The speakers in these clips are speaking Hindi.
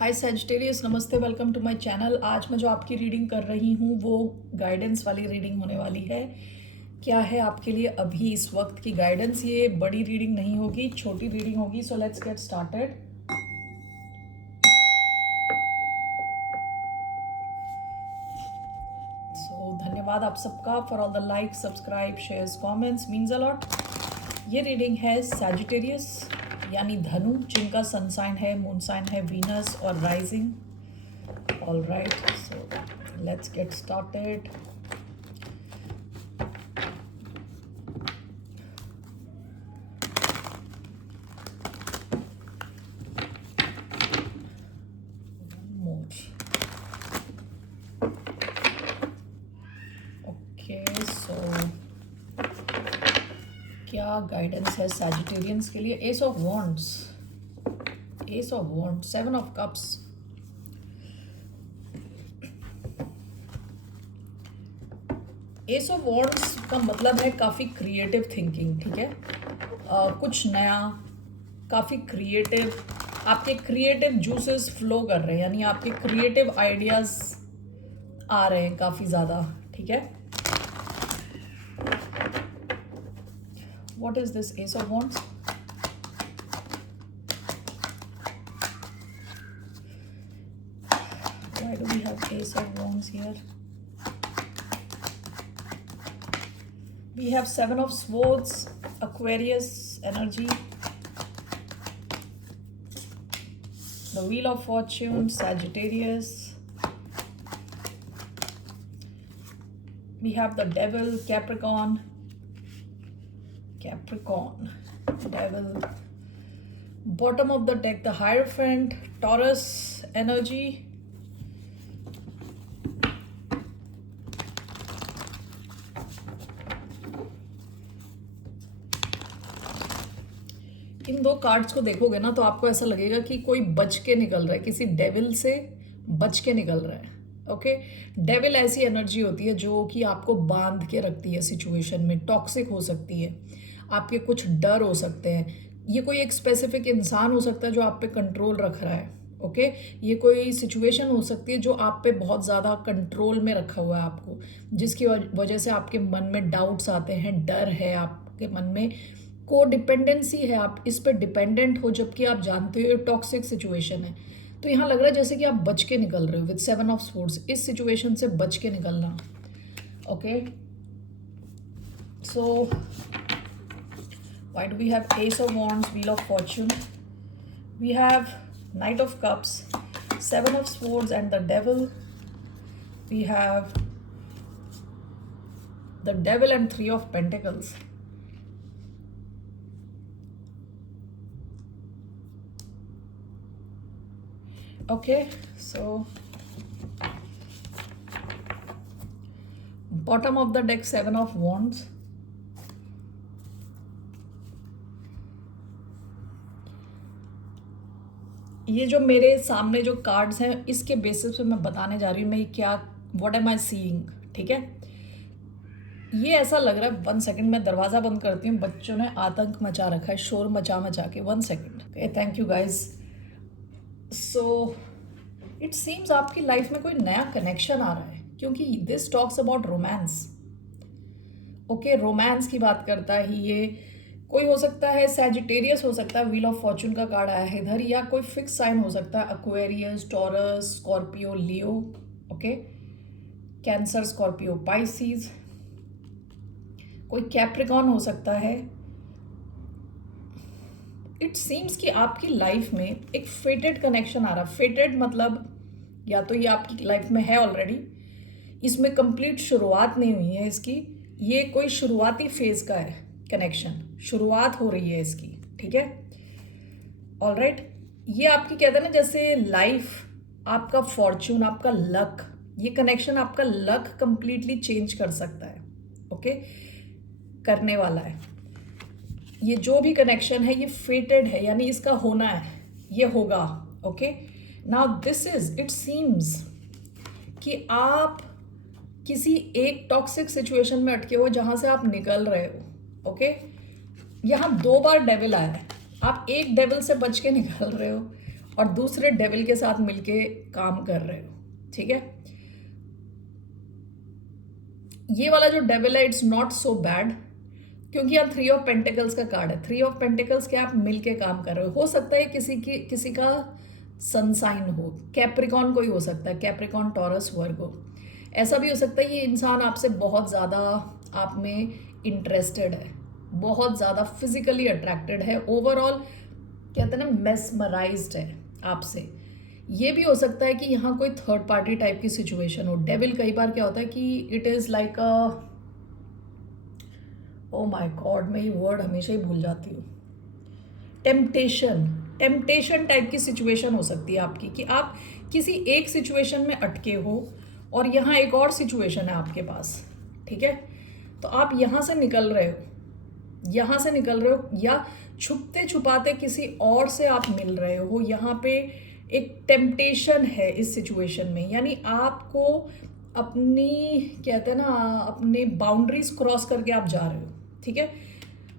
हाय सैजिटेरियस, नमस्ते, वेलकम टू माय चैनल। आज मैं जो आपकी रीडिंग कर रही हूँ वो गाइडेंस वाली रीडिंग होने वाली है। क्या है आपके लिए अभी इस वक्त की गाइडेंस? ये बड़ी रीडिंग नहीं होगी, छोटी रीडिंग होगी। So let's get started. So धन्यवाद आप सबका for all the like, subscribe, shares, comments, means a lot. ये रीडिंग है सैजिटेरियस यानी धनु, जिनका सन साइन है, मून साइन है वीनस और rising. All right, so let's get started. More. Okay, so क्या गाइडेंस है सैजिटेरियंस के लिए? Ace of wands, ace of wand, seven of cups. Ace of wands का मतलब है काफ़ी क्रिएटिव थिंकिंग, ठीक है। कुछ नया, काफ़ी क्रिएटिव, आपके क्रिएटिव जूसेस फ्लो कर रहे हैं, यानी आपके क्रिएटिव आइडियाज़ आ रहे हैं काफ़ी ज़्यादा, ठीक है। What is this S of wands? Why do we have Ace of Wands here? We have Seven of Swords, Aquarius energy, the Wheel of Fortune, Sagittarius. We have the Devil, Capricorn, Devil. Bottom of the deck, the Hierophant, Taurus energy. इन दो कार्ड्स को देखोगे ना तो आपको ऐसा लगेगा कि कोई बच के निकल रहा है, किसी डेविल से बच के निकल रहा है। ओके, डेविल ऐसी एनर्जी होती है जो कि आपको बांध के रखती है सिचुएशन में, टॉक्सिक हो सकती है, आपके कुछ डर हो सकते हैं, ये कोई एक स्पेसिफिक इंसान हो सकता है जो आप पे कंट्रोल रख रहा है। ओके, ये कोई सिचुएशन हो सकती है जो आप पे बहुत ज़्यादा कंट्रोल में रखा हुआ है आपको, जिसकी वजह से आपके मन में डाउट्स आते हैं, डर है आपके मन में, को डिपेंडेंसी है, आप इस पर डिपेंडेंट हो, जबकि आप जानते हो टॉक्सिक सिचुएशन है। तो यहाँ लग रहा है जैसे कि आप बच के निकल रहे हो विद सेवन ऑफ स्वॉर्ड्स, इस सिचुएशन से बच के निकलना। Okay, so why do we have ace of wands, wheel of fortune, we have knight of cups, seven of swords and the devil, we have the devil and three of pentacles. Okay, so bottom of the deck, seven of wands. ये जो मेरे सामने जो कार्ड्स हैं इसके बेसिस पे मैं बताने जा रही हूँ मैं क्या, व्हाट एम आई सीइंग, ठीक है। ये ऐसा लग रहा है, 1 सेकेंड मैं दरवाज़ा बंद करती हूँ, बच्चों ने आतंक मचा रखा है, शोर मचा के। 1 second, thank you guys. So it seems आपकी लाइफ में कोई नया कनेक्शन आ रहा है, क्योंकि this talks about romance. Okay, romance की बात करता है ये। कोई हो सकता है सैजिटेरियस, हो सकता है, व्हील ऑफ फॉर्चून का कार्ड आया है इधर, या कोई फिक्स साइन हो सकता है, एक्वेरियस, टॉरस, स्कॉर्पियो, लियो, ओके, कैंसर, स्कॉर्पियो, पाइसिस, कोई कैप्रिकॉन हो सकता है। इट सीम्स कि आपकी लाइफ में एक फेटेड कनेक्शन आ रहा है। फेटेड मतलब या तो ये आपकी लाइफ में है ऑलरेडी, इसमें कंप्लीट शुरुआत नहीं हुई है इसकी, ये कोई शुरुआती फेज का है कनेक्शन, शुरुआत हो रही है इसकी, ठीक है। ऑलराइट, ये आपकी कहते हैं ना जैसे लाइफ, आपका फॉर्च्यून, आपका लक, ये कनेक्शन आपका लक कंप्लीटली चेंज कर सकता है। ओके, करने वाला है। ये जो भी कनेक्शन है ये फेटेड है, यानी इसका होना है, ये होगा। Okay, now this is, it seems कि आप किसी एक टॉक्सिक सिचुएशन में अटके हो जहां से आप निकल रहे हो। ओके, यहाँ 2 बार डेविल आया है, आप एक डेविल से बच के निकल रहे हो और दूसरे डेविल के साथ मिलके काम कर रहे हो, ठीक है। ये वाला जो डेविल है इट्स नॉट सो बैड, क्योंकि यहाँ 3 ऑफ पेंटिकल्स का कार्ड है। 3 ऑफ पेंटिकल्स के आप मिलके काम कर रहे हो सकता है किसी का सन साइन हो, कैप्रिकॉन कोई हो सकता है, कैप्रिकॉन, टॉरस, वर्गो। ऐसा भी हो सकता है ये इंसान आपसे बहुत ज़्यादा आप में इंटरेस्टेड है, बहुत ज़्यादा फिजिकली अट्रैक्टेड है, ओवरऑल कहते हैं ना मेस्मराइज्ड है आपसे। ये भी हो सकता है कि यहाँ कोई थर्ड पार्टी टाइप की सिचुएशन हो। डेविल कई बार क्या होता है कि it is like a, oh my God, मैं ये वर्ड हमेशा ही भूल जाती हूँ, टेम्पटेशन टाइप की सिचुएशन हो सकती है आपकी, कि आप किसी एक सिचुएशन में अटके हो और यहाँ एक और सिचुएशन है आपके पास, ठीक है। तो आप यहाँ से निकल रहे हो, या छुपते छुपाते किसी और से आप मिल रहे हो। यहाँ पे एक टेम्पटेशन है इस सिचुएशन में, यानी आपको अपनी कहते हैं ना अपने बाउंड्रीज क्रॉस करके आप जा रहे हो, ठीक है।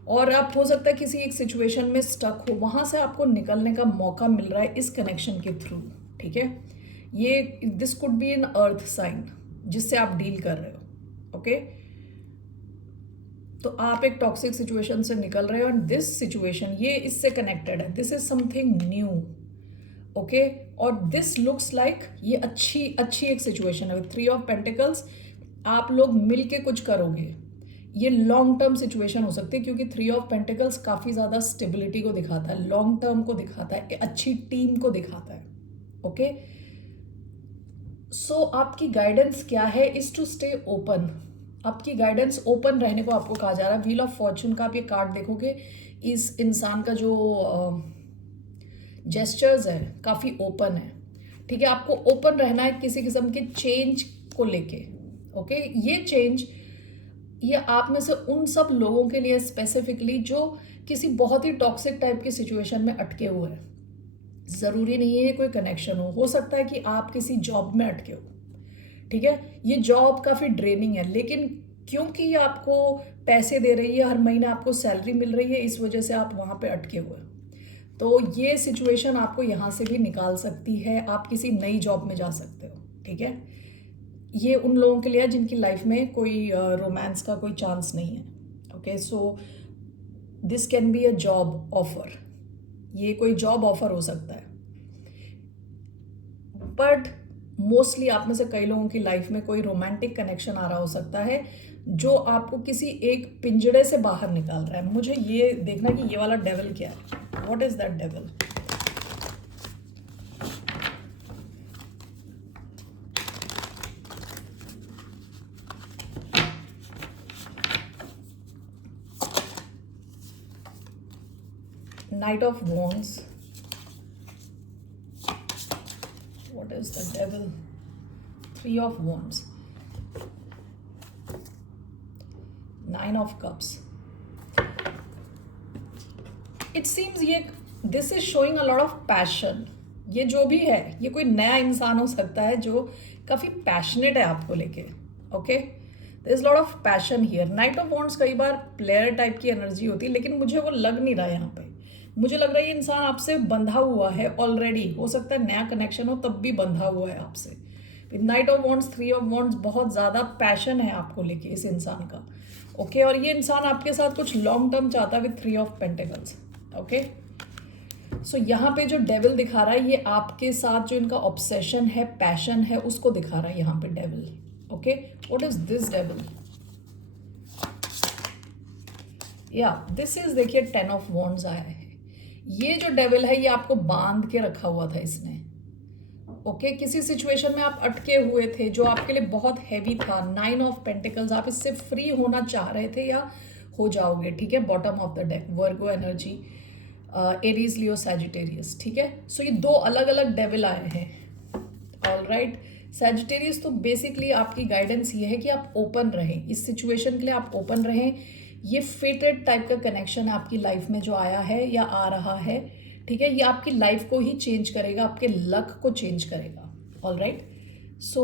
और आप हो सकता है किसी एक सिचुएशन में स्टक हो, वहाँ से आपको निकलने का मौका मिल रहा है इस कनेक्शन के थ्रू, ठीक है। ये this could be an earth sign जिससे आप डील कर रहे हो, ओके। तो आप एक टॉक्सिक सिचुएशन से निकल रहे हो एंड दिस सिचुएशन ये इससे कनेक्टेड है, this is something new, okay. और दिस लुक्स लाइक ये अच्छी एक सिचुएशन है विद 3 ऑफ पेंटिकल्स। आप लोग मिलके कुछ करोगे, ये लॉन्ग टर्म सिचुएशन हो सकती है, क्योंकि 3 ऑफ पेंटिकल्स काफ़ी ज़्यादा स्टेबिलिटी को दिखाता है, लॉन्ग टर्म को दिखाता है, अच्छी टीम को दिखाता है, ओके। सो आपकी गाइडेंस क्या है, इज टू स्टे ओपन। आपकी गाइडेंस ओपन रहने को आपको कहा जा रहा है। व्हील ऑफ फॉर्चून का आप ये कार्ड देखोगे, इस इंसान का जो जेस्चर्स है काफ़ी ओपन है, ठीक है। आपको ओपन रहना है किसी किस्म के चेंज को लेके, ओके। ये चेंज ये आप में से उन सब लोगों के लिए स्पेसिफिकली जो किसी बहुत ही टॉक्सिक टाइप की सिचुएशन में अटके हुए हैं। ज़रूरी नहीं है कोई कनेक्शन हो सकता है कि आप किसी जॉब में अटके हो, ठीक है। ये जॉब काफ़ी ड्रेनिंग है, लेकिन क्योंकि ये आपको पैसे दे रही है, हर महीने आपको सैलरी मिल रही है, इस वजह से आप वहाँ पे अटके हुए हैं। तो ये सिचुएशन आपको यहाँ से भी निकाल सकती है, आप किसी नई जॉब में जा सकते हो, ठीक है। ये उन लोगों के लिए है जिनकी लाइफ में कोई रोमांस का कोई चांस नहीं है, okay. So this can be a job offer, ये कोई जॉब ऑफर हो सकता है। बट मोस्टली आप में से कई लोगों की लाइफ में कोई रोमांटिक कनेक्शन आ रहा हो सकता है जो आपको किसी एक पिंजड़े से बाहर निकाल रहा है। मुझे ये देखना कि ये वाला डेविल क्या है, what is that devil. Knight of Wands. What is the devil? 3 of Wands. 9 of Cups. It seems this is showing a lot of passion. ये जो भी है ये कोई नया इंसान हो सकता है जो काफ़ी पैशनेट है आपको लेके, okay. There is lot of passion here. Knight of wands कई बार प्लेयर टाइप की एनर्जी होती है, लेकिन मुझे वो लग नहीं रहा है यहाँ पे। मुझे लग रहा है ये इंसान आपसे बंधा हुआ है ऑलरेडी, हो सकता है नया कनेक्शन हो तब भी बंधा हुआ है आपसे। With night of wands, 3 of wands, बहुत ज़्यादा पैशन है आपको लेके इस इंसान का, ओके। और ये इंसान आपके साथ कुछ लॉन्ग टर्म चाहता है विद 3 ऑफ पेंटिकल्स, ओके। सो यहाँ पे जो डेविल दिखा रहा है ये आपके साथ जो इनका ऑब्सेशन है, पैशन है, उसको दिखा रहा है यहाँ पे devil, okay. What is this devil? या दिस इज, देखिए 10 ऑफ वॉन्ड्स आया है। ये जो डेविल है ये आपको बांध के रखा हुआ था इसने, ओके। किसी सिचुएशन में आप अटके हुए थे जो आपके लिए बहुत हैवी था। 9 ऑफ पेंटिकल्स, आप इससे फ्री होना चाह रहे थे या हो जाओगे, ठीक है। Bottom of the deck, Virgo energy, Aries, Leo, Sagittarius, ठीक है। सो ये 2 अलग अलग डेविल आए हैं, ऑल राइट। सैजिटेरियस, तो बेसिकली आपकी गाइडेंस ये है कि आप ओपन रहें, इस सिचुएशन के लिए आप ओपन रहें। ये फेटेड टाइप का कनेक्शन है आपकी लाइफ में जो आया है या आ रहा है, ठीक है। ये आपकी लाइफ को ही चेंज करेगा, आपके लक को चेंज करेगा, all right. So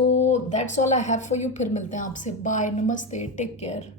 that's all I have for you. फिर मिलते हैं आपसे, बाय, नमस्ते, टेक केयर।